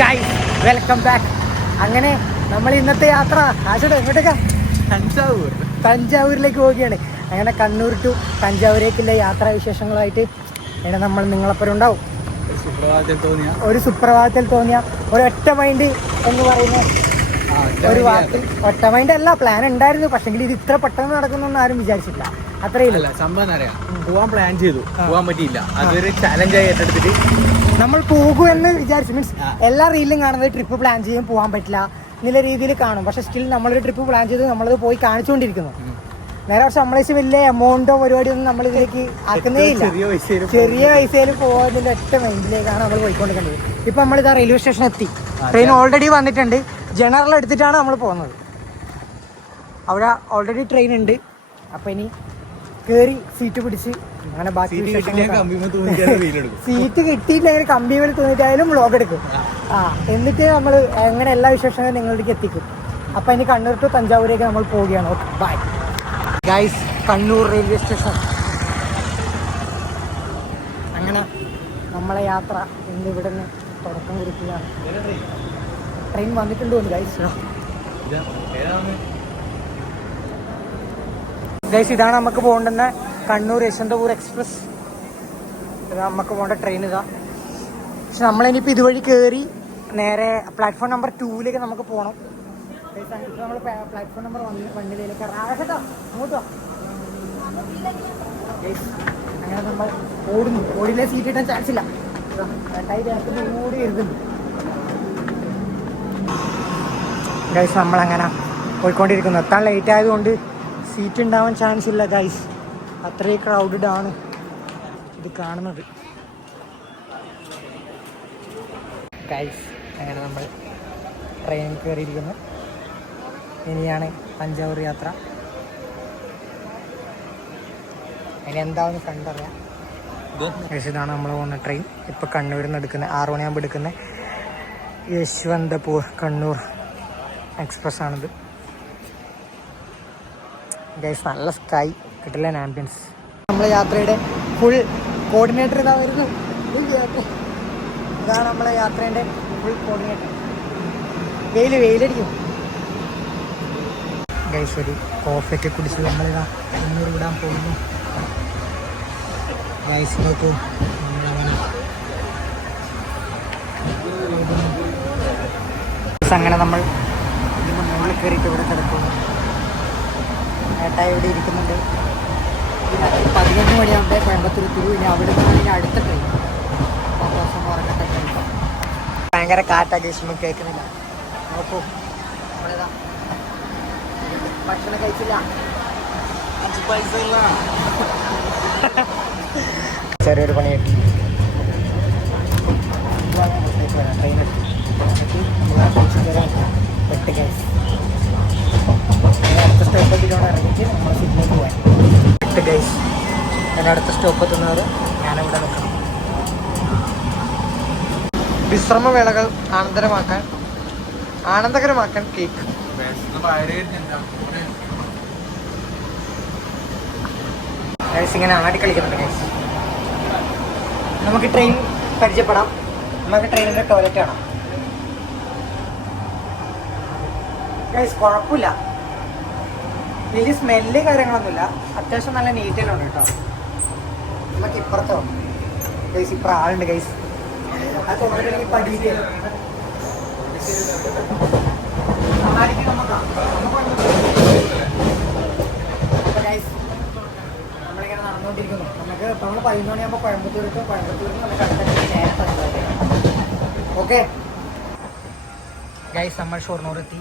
Guys welcome back. അങ്ങനെ നമ്മൾ ഇന്നത്തെ യാത്ര ആശോടെ എങ്ങോട്ടേക്കാ? തഞ്ചാവൂരിലേക്ക് പോവുകയാണ്. അങ്ങനെ കണ്ണൂർ ടു തഞ്ചാവൂരേക്കുള്ള യാത്രാ വിശേഷങ്ങളായിട്ട് ഇവിടെ നമ്മൾ നിങ്ങളെപ്പോഴും ഉണ്ടാവും. ഒരു സുപ്രഭാതത്തിൽ തോന്നിയ ഒരൊറ്റ മൈൻഡ് എന്ന് പറയുന്ന ഒരു വാക്കിൽ, ഒറ്റ മൈൻഡ് അല്ല, പ്ലാൻ ഉണ്ടായിരുന്നു. പക്ഷെങ്കിൽ ഇത് ഇത്ര പെട്ടെന്ന് നടക്കുന്നൊന്നും ആരും വിചാരിച്ചില്ല. അത്രയില്ല. സംഭവം അറിയാം, പോവാൻ പ്ലാൻ ചെയ്തു, പോവാൻ പറ്റിയില്ല. അതൊരു ചാലഞ്ചായി ഏറ്റെടുത്തിട്ട് നമ്മൾ പോകുമെന്ന് വിചാരിച്ചു. മീൻസ് എല്ലാ റീലിലും കാണുന്നത് ട്രിപ്പ് പ്ലാൻ ചെയ്യും പോകാൻ പറ്റില്ല എന്നുള്ള രീതിയിൽ കാണും. പക്ഷെ സ്റ്റിൽ നമ്മളൊരു ട്രിപ്പ് പ്ലാൻ ചെയ്ത് നമ്മളത് പോയി കാണിച്ചുകൊണ്ടിരിക്കുന്നു. നേരെ പക്ഷെ നമ്മളെ വലിയ എമൗണ്ടോ പരിപാടിയൊന്നും നമ്മൾ ഇതിലേക്ക് ആക്കുന്നേ ഇല്ല. ചെറിയ പൈസയിൽ പോകുന്നതിന്റെ ഒറ്റ മൈൻഡിലേക്കാണ് നമ്മൾ പോയിക്കൊണ്ടിരിക്കേണ്ടത്. ഇപ്പൊ നമ്മളിതാ റെയിൽവേ സ്റ്റേഷൻ എത്തി. ട്രെയിൻ ഓൾറെഡി വന്നിട്ടുണ്ട്. ജനറൽ എടുത്തിട്ടാണ് നമ്മൾ പോകുന്നത്. അവിടെ ഓൾറെഡി ട്രെയിൻ ഉണ്ട്. അപ്പൊ ഇനി കയറി സീറ്റ് പിടിച്ച് അങ്ങനെ ബാക്കി സീറ്റ് കിട്ടിയില്ലെങ്കിൽ കമ്പിയിൽ തോന്നിട്ടായാലും വ്ളോഗ് എടുക്കും. എന്നിട്ട് നമ്മൾ എങ്ങനെ എല്ലാ വിശേഷങ്ങളും നിങ്ങളിലേക്ക് എത്തിക്കും. അപ്പൊ ഇനി കണ്ണൂർ ടു തഞ്ചാവൂരേക്ക് നമ്മൾ പോവുകയാണ്. Okay, bye guys. Kannur railway station. അങ്ങനെ നമ്മളെ യാത്ര ഇന്ന് ഇവിടെ നിന്ന് തുടക്കം കുറിക്കുകയാണ്. ട്രെയിൻ വന്നിട്ടുണ്ടോ ഗൈസ്? ഗൈസ്, ഇതാണ് നമുക്ക് പോകേണ്ടുന്ന കണ്ണൂർ യശ്വന്തപൂർ എക്സ്പ്രസ്. ഇതാ നമുക്ക് പോകേണ്ട ട്രെയിൻ ഇതാ. പക്ഷെ നമ്മളിനിയിപ്പോൾ ഇതുവഴി കയറി നേരെ പ്ലാറ്റ്ഫോം നമ്പർ 2ലേക്ക് നമുക്ക് പോകണം. നമ്മൾ പ്ലാറ്റ്ഫോം നമ്പർ 1ലേക്ക് അങ്ങോട്ടോ. അങ്ങനെ നമ്മൾ ഓടുന്നു. ഓടിയിലെ സീറ്റ് കിട്ടാൻ ചാൻസ് ഇല്ല. ഓടി വരുന്നുണ്ട് ഗൈസ്. നമ്മളങ്ങനെ പോയിക്കൊണ്ടിരിക്കുന്നു. എത്താൻ ലേറ്റ് ആയതുകൊണ്ട് സീറ്റ് ഉണ്ടാവാൻ ചാൻസ് ഇല്ല ഗൈസ്. അത്രയും ക്രൗഡഡ് ആണ് ഇത് കാണുന്നത് ഗൈസ്. അങ്ങനെ നമ്മൾ ട്രെയിനിൽ കയറിയിരിക്കുന്നു. ഇനിയാണ് തഞ്ചാവൂർ യാത്ര. ഇനി എന്താണെന്ന് കണ്ടറിയാം. ഇതാണ് നമ്മൾ പോകുന്ന ട്രെയിൻ. ഇപ്പോൾ കണ്ണൂരിൽ നിന്ന് എടുക്കുന്ന 6 മണിയാകുമ്പോൾ എടുക്കുന്ന യശ്വന്തപൂർ കണ്ണൂർ എക്സ്പ്രസ് ആണിത് ഗൈസ്. നല്ല സ്കൈ, കിട്ടില്ല ആംബിയൻസ്. നമ്മളെ യാത്രയുടെ ഫുൾ കോർഡിനേറ്റർ ഇതാ വരുന്നു. ഇതാണ് നമ്മളെ യാത്രേൻ്റെ ഫുൾ കോർഡിനേറ്റർ. വെയിലടിക്കും ഗൈസ്. ഒരു കോഫിയൊക്കെ കുടിച്ച് നമ്മളിതാ കണ്ണൂർ വിടാൻ പോകുന്നു ഗൈസ്. നോക്കൂ, അങ്ങനെ നമ്മൾ ഇതിൻ്റെ മുകളിൽ കയറിയിട്ട് ഇവിടെ കിടക്കുന്നു. ഏട്ടായി ഇവിടെ ഇരിക്കുന്നുണ്ട്. 11 മണിയാകുമ്പോൾ കോയമ്പത്തൂർ എത്തുള്ളൂ. ഇനി അവിടെ നിന്നാണ് ഇനി അടുത്ത ട്രെയിൻ. ഉറങ്ങട്ടെ. ഭയങ്കര കാറ്റാ ഗൈസ്, ഒന്നും കേൾക്കുന്നില്ല. നോക്കൂ, നമ്മളിതാ ഭക്ഷണം കഴിച്ചില്ല. ചെറിയൊരു പണി കിട്ടി. ട്രെയിൻ പെട്ട് ഗൈസ്. അടുത്ത സ്റ്റോപ്പ് എത്തിയിട്ടാണ് ഇറങ്ങിയിട്ട് നമ്മൾ സിഗ്നലിലേക്ക് പോകാൻ പെട്ട് ഗൈസ്. ഞാൻ അടുത്ത സ്റ്റോപ്പ് എത്തുന്നവരെ ഞാനിവിടെ നിൽക്കണം. വിശ്രമവേളകൾ ആനന്ദകരമാക്കാൻ കേക്ക്. ഗൈസ് ഇങ്ങനെ ആടിക്കളിക്കുന്നുണ്ട് ഗൈസ്. നമുക്ക് ട്രെയിൻ പരിചയപ്പെടാം. നമുക്ക് ട്രെയിനിൻ്റെ ടോയ്ലറ്റ് കാണാം ഗൈസ്. കുഴപ്പമില്ല, വലിയ സ്മെല്ല് കാര്യങ്ങളൊന്നുമില്ല. അത്യാവശ്യം നല്ല നീറ്റിലുണ്ട് കേട്ടോ. നമുക്ക് ഇപ്പുറത്തോ ഗൈസ്, ഇപ്പുറം ആളുണ്ട് ഗൈസ്. അത് തോന്നിട്ടുണ്ടെങ്കിൽ പടിയില്ല. നമ്മളിങ്ങനെ നടന്നുകൊണ്ടിരിക്കുന്നു. നമുക്ക് നമ്മൾ 11 മണിയാകുമ്പോൾ കോയമ്പത്തൂരിൽ നമുക്ക് അടുത്ത നേരത്തെ. ഓക്കെ ഗൈസ്, നമ്മൾ ഷൊർണൂർ എത്തി.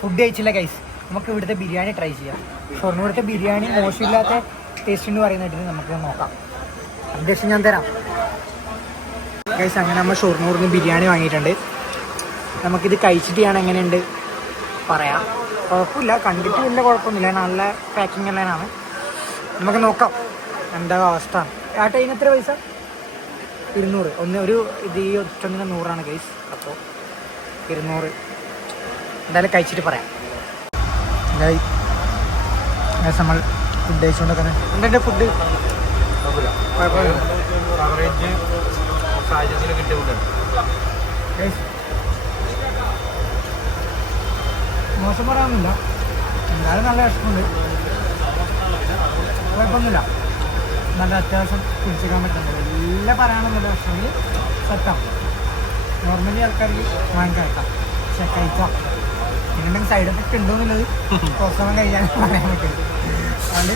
ഫുഡ് കഴിച്ചില്ല ഗൈസ്. നമുക്ക് ഇവിടുത്തെ ബിരിയാണി ട്രൈ ചെയ്യാം. ഷൊർണൂരത്തെ ബിരിയാണി മോശമില്ലാത്ത ടേസ്റ്റ് എന്ന് പറയുന്നിട്ട് നമുക്ക് നോക്കാം. അത്യാവശ്യം ഞാൻ തരാം ഗൈസ്. അങ്ങനെ നമ്മൾ ഷൊർണൂരിൽ നിന്ന് ബിരിയാണി വാങ്ങിയിട്ടുണ്ട്. നമുക്കിത് കഴിച്ചിട്ട് ഞാൻ എങ്ങനെയുണ്ട് പറയാം. കുഴപ്പമില്ല, കണ്ടിട്ട് വലിയ കുഴപ്പമൊന്നുമില്ല. നല്ല പാക്കിംഗ് എല്ലാമാണ്. നമുക്ക് നോക്കാം എന്താ അവസ്ഥ. ആ ട്രെയിൻ എത്ര പൈസ? 200. ഒരു ഇത് ഈ ഒറ്റൊന്നിന് 100 ഗൈസ്. അപ്പോൾ 200 എന്തായാലും കഴിച്ചിട്ട് പറയാം. നമ്മൾ ഫുഡ് കഴിച്ചുകൊണ്ടൊക്കെ. എന്തെൻ്റെ ഫുഡ് കുഴപ്പമില്ല. അവറേജ് സാഹചര്യത്തിൽ കിട്ടിയ ഫുഡാണ്. മോശം പറയാനൊന്നുമില്ല, എന്തായാലും നല്ല ഇഷ്ടമുണ്ട്, കുഴപ്പമൊന്നുമില്ല. നല്ല അത്യാവശ്യം പിടിച്ചേക്കാൻ പറ്റുന്നുണ്ട്. എല്ലാം പറയാണെന്നുള്ള ഇഷ്ടമെങ്കിൽ സെറ്റാവും. നോർമലി ആൾക്കാർക്ക് വാങ്ങിക്കാം, പക്ഷെ കഴിക്കാം. ഇതിനെന്തെങ്കിലും സൈഡ് എഫക്റ്റ് ഉണ്ടോ എന്നുള്ളത് പുറത്തൊന്നും കഴിക്കാൻ പറയാൻ പറ്റില്ല. അതുകൊണ്ട്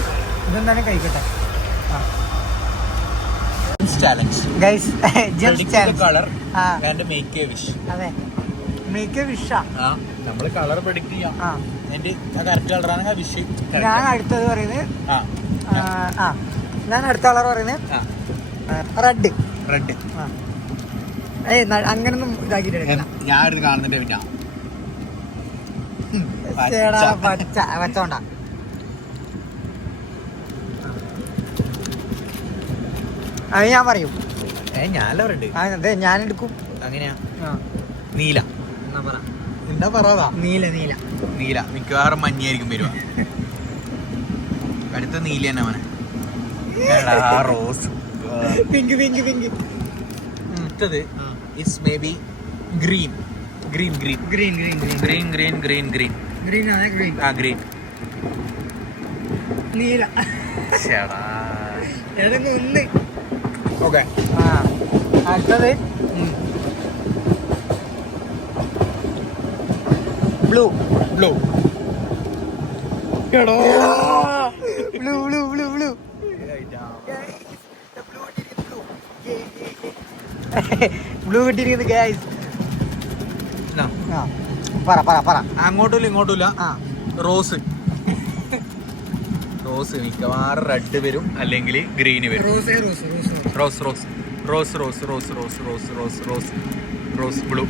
ഇതെന്തായാലും കഴിക്കട്ടെ. Guys colour and make A wish. അതെ, മേക്ക് എ വിഷാ. നമ്മൾ കളർ പ്രൊഡിക്ട് ചെയ്യാം. എന്റെ കറക്റ്റ് കളറാണ് വിഷ്. ഞാൻ അടുത്തത് പറയുന്നത് ഞാൻ അടുത്ത കളർ പറയുന്നത് റെഡ്. റെഡ് അങ്ങനൊന്നും ഇതാക്കിയിട്ട് ഞാൻ എടുത്ത് കാണുന്നുണ്ട്. പിന്നെ പച്ചോണ്ട അത് ഞാൻ പറയും. ഞാനല്ല റെഡ്. അതെ, ഞാനെടുക്കും. അങ്ങനെയാ. നീല എന്താ പറയാ? നീല നീല നീല മിക്കവാറും മഞ്ഞായിരിക്കും വരുക. അടുത്ത നീല തന്നെ മോനെ. Rose, pink pink pink. അടുത്തത് it's maybe green. Green green green green green green green green green അതെ ഗ്രീൻ. ഗ്രീൻ. നീല ഏതെങ്കിലും ഒന്ന്. ഓക്കെ. അടുത്തത് blue. Blue blue blue blue blue. Blue കിട്ടിയിരിക്കുന്നു ഗൈസ്. പറ പറ പറ. അങ്ങോട്ടും ഇങ്ങോട്ടുമില്ല. റോസ്. റോസ് മിക്കവാറും റെഡ് വരും, അല്ലെങ്കിൽ ഗ്രീന് വരും. Rose rose rose rose rose rose rose rose rose rose blue.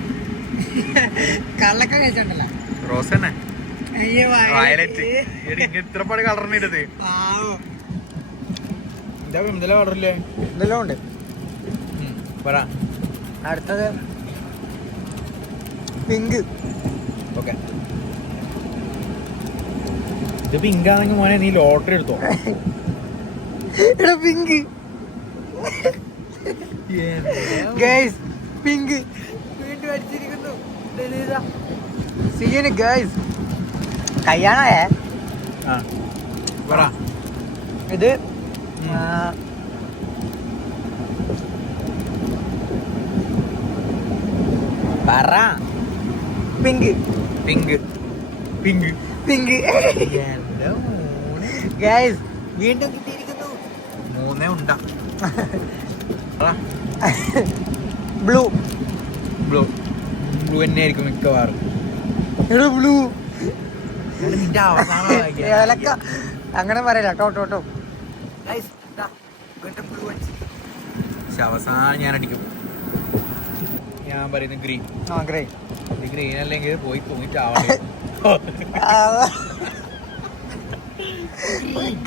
കള്ളക്ക കഴിച്ചിട്ടല്ല റോസ് തന്നെ. വയലറ്റ്. ഇത്ര പാട് കളറിന് ഇടത്. എന്തെല്ലാം കളറില്ലേ? ഇതെല്ലാം ഉണ്ട്. പറ. അടുത്തത് പിങ്ക്. ഓക്കെ. ഇത് പിങ്കാണെങ്കിൽ മോനെ നീ ലോട്ടറി എടുത്തോ. പിങ്ക് ഗൈസ്, പിങ്ക് വീണ്ടും അടിച്ചിരിക്കുന്നു. Scene guys, കയ്യാണേ. ഇത് പറ. Pink pink pink pink guys, വീണ്ടും കിട്ടിയിരിക്കുന്നു. മൂന്നേ ഉണ്ടാ. ബ്ലൂ. ബ്ലൂ ബ്ലൂ തന്നെ ആയിരിക്കും മിക്കവാറും. ബ്ലൂ നിന്റെ ഏലക്ക അങ്ങനെ പറയല. ടോട്ടോ പക്ഷെ അവസാനം ഞാൻ അടിക്കും. ഞാൻ പറയുന്നത് ഗ്രീൻ. ഗ്രീൻ. ഇത് ഗ്രീൻ അല്ലെങ്കിൽ പോയി തൂങ്ങിച്ചാവണം.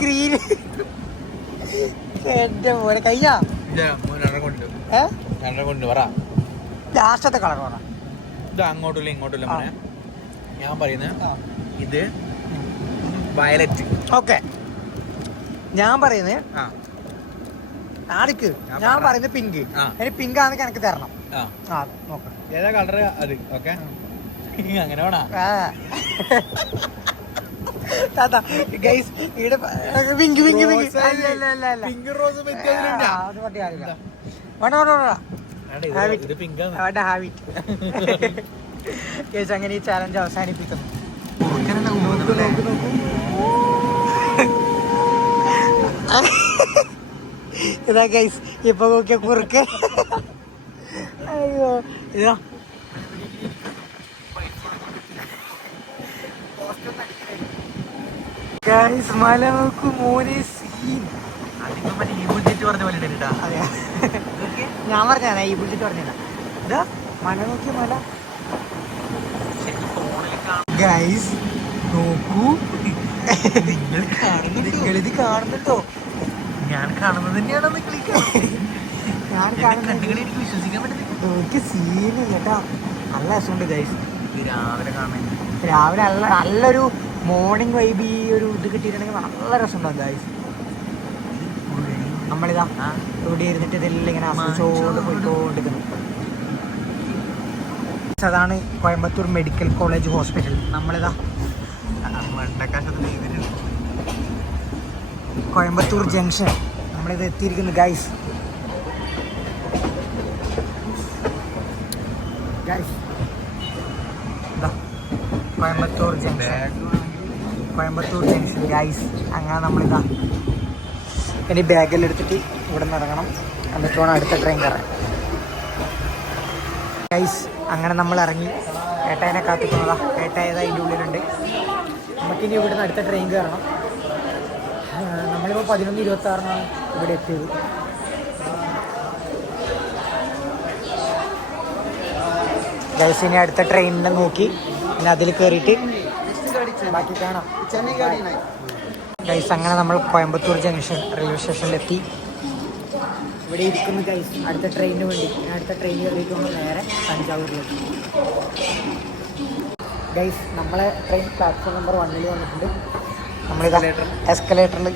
ഗ്രീൻ എന്റെ പോലെ കയ്യാ. കൊണ്ട് പറ. ലാസ്റ്റത്തെ കളർ പറ. ഇത് അങ്ങോട്ടില്ല ഇങ്ങോട്ടില്ല മോനെ. ഞാൻ പറയുന്നത് ഇത് വയലറ്റ്. ഓക്കെ, ഞാൻ പറയുന്നത് ആടിക്ക്. ഞാൻ പറയുന്നത് പിങ്ക്. എനിക്ക് പിങ്ക് ആണെങ്കിൽ എനിക്ക് തരണം. നോക്കാം ഏതാ കളർ അത്. ഓക്കെ, അങ്ങനെ വേണ. ഗൈസ് ഇവിടെ pink pink pink pink rose അത് മതി. വേണ്ട ഹാബിറ്റ്. ഗൈസ്, അങ്ങനെ ഈ ചാലഞ്ച് അവസാനിപ്പിക്കുന്നു. ഇതാ ഗൈസ്, ഇപ്പൊ നോക്കിയ കുറുക്ക്. അയ്യോ, ഇതാ ഗൈസ്, മല നോക്കൂ മോനെ. സീൻ ഞാൻ പറഞ്ഞ ഈ ബുള്ളിറ്റ് പറഞ്ഞ ഇതാ മല നോക്കിയ മല. ഗൈസ് നോക്കൂ, നിങ്ങളിത് കാണുന്നുണ്ടോ? ഞാൻ കാണുന്നത് തന്നെയാണോ? ഞാൻ കാണുന്നത് എനിക്ക് വിശ്വസിക്കാൻ പറ്റുന്നില്ല. നോക്കി സീന് കേട്ടാ. നല്ല രസമുണ്ട് ഗൈസ്. രാവിലെ കാണാൻ, രാവിലെ നല്ലൊരു മോർണിംഗ് വൈബ്. ഈ ഒരു ഇത് കിട്ടിയിട്ടുണ്ടെങ്കിൽ നല്ല രസമുണ്ടാവും ഗൈസ്. നമ്മളിതാ ഇവിടെ ഇരുന്നിട്ട് ഇതെല്ലാം ഇങ്ങനെ ആസ്വദിച്ചോണ്ട് പോയിക്കൊണ്ടിരിക്കുന്നു. അതാണ് കോയമ്പത്തൂർ മെഡിക്കൽ കോളേജ് ഹോസ്പിറ്റൽ. നമ്മളിതാ കോയമ്പത്തൂർ ജംഗ്ഷൻ നമ്മളിത് എത്തിയിരിക്കുന്നു ഗൈസ്. Coimbatore junction guys. അങ്ങനെ നമ്മളിതാ ഇനി ബാഗെല്ലാം എടുത്തിട്ട് ഇവിടെ നിന്ന് ഇറങ്ങണം. എന്നിട്ട് വേണം അടുത്ത ട്രെയിൻ കയറാൻ ഗൈസ്. അങ്ങനെ നമ്മൾ ഇറങ്ങി. ഏട്ടായനെ കാത്തിക്കുന്നതാ. ഏട്ടായത് അതിൻ്റെ ഉള്ളിലുണ്ട്. നമുക്കിനി ഇവിടെ നിന്ന് അടുത്ത ട്രെയിൻ കയറണം. നമ്മളിപ്പോൾ 11:26 ഇവിടെ എത്തിയത്. ഗൈസ് ഇനി അടുത്ത ട്രെയിനിനെ നോക്കി പിന്നെ അതിൽ കയറിയിട്ട് ബാക്കി കാണാം. ഗൈസ് അങ്ങനെ നമ്മൾ കോയമ്പത്തൂർ ജംഗ്ഷൻ റെയിൽവേ സ്റ്റേഷനിലെത്തി. ഇവിടെ ഇരിക്കുന്നു ഗൈസ് അടുത്ത ട്രെയിനിന് വേണ്ടി. അടുത്ത ട്രെയിൻ കയറിയിട്ട് നമ്മൾ നേരെ തഞ്ചാവൂരിലെത്തി. ഗൈസ് നമ്മളെ ട്രെയിൻ പ്ലാറ്റ്ഫോം നമ്പർ 1 വന്നിട്ടുണ്ട്. നമ്മളിതാ എസ്കലേറ്ററിൽ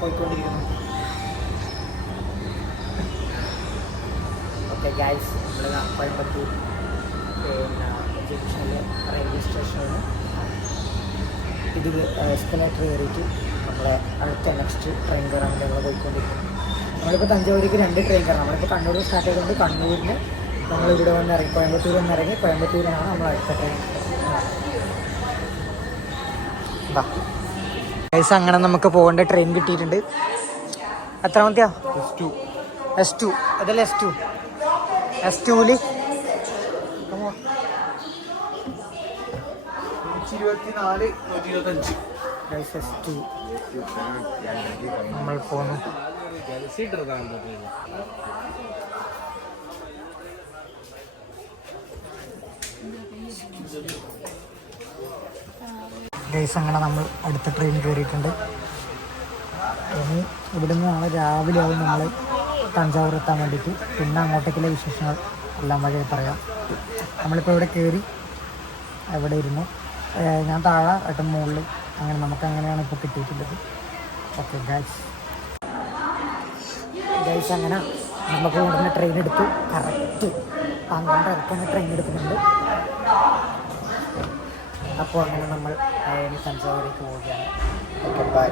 പോയിക്കൊണ്ടിരിക്കുന്നു. ഓക്കെ ഗൈസ് നമ്മളിതാ കോയമ്പത്തൂർ ജംഗ്ഷനിലെ റെയിൽവേ സ്റ്റേഷനിൽ ഇത് എസ്കലേറ്റർ കയറിയിട്ട് നമ്മളെ അടുത്ത നെക്സ്റ്റ് ട്രെയിൻ കയറാൻ വേണ്ടി നമ്മൾ പോയിക്കൊണ്ടിരിക്കുന്നു. നമ്മളിപ്പോൾ തഞ്ചാവൂർക്ക് 2 ട്രെയിൻ കയറണം. നമ്മളിപ്പോൾ കണ്ണൂർ സ്റ്റാർട്ട് ചെയ്തുകൊണ്ട് കണ്ണൂരിന് നമ്മളിവിടെ വന്ന് ഇറങ്ങി കോയമ്പത്തൂർ വന്ന് ഇറങ്ങി കോയമ്പത്തൂരിനാണ് നമ്മൾ അടുത്ത ട്രെയിൻ. ഗൈസ് അങ്ങനെ നമുക്ക് പോകേണ്ട ട്രെയിൻ കിട്ടിയിട്ടുണ്ട്. എത്രാമത്തെയാ? S2. അതല്ല S2. S2ൽ 124 നമ്മൾ പോന്നു. ഗൈസ് അങ്ങനെ നമ്മൾ അടുത്ത ട്രെയിൻ കയറിയിട്ടുണ്ട്. ഇനി ഇവിടുന്ന് നാളെ രാവിലെ ആവും നമ്മൾ തഞ്ചാവൂർ എത്താൻ വേണ്ടിയിട്ട്. പിന്നെ അങ്ങോട്ടേക്കുള്ള വിശേഷങ്ങൾ എല്ലാം വഴി പറയാം. നമ്മളിപ്പോൾ ഇവിടെ കയറി ഇവിടെ ഇരുന്നു. ഞാൻ താഴെ ഏട്ടൻ മുകളിൽ. അങ്ങനെ നമുക്ക് അങ്ങനെയാണ് ഇപ്പോൾ കിട്ടിയിട്ടുള്ളത്. ഓക്കെ ഗൈസ് അങ്ങനെ നമുക്ക് ഇവിടുന്ന് ട്രെയിൻ എടുത്തു. കറക്റ്റ് 12:30 ട്രെയിൻ എടുക്കുന്നുണ്ട്. അപ്പോൾ അങ്ങനെ നമ്മൾ തഞ്ചാവൂരേക്ക് പോവുകയാണ്. Okay bye.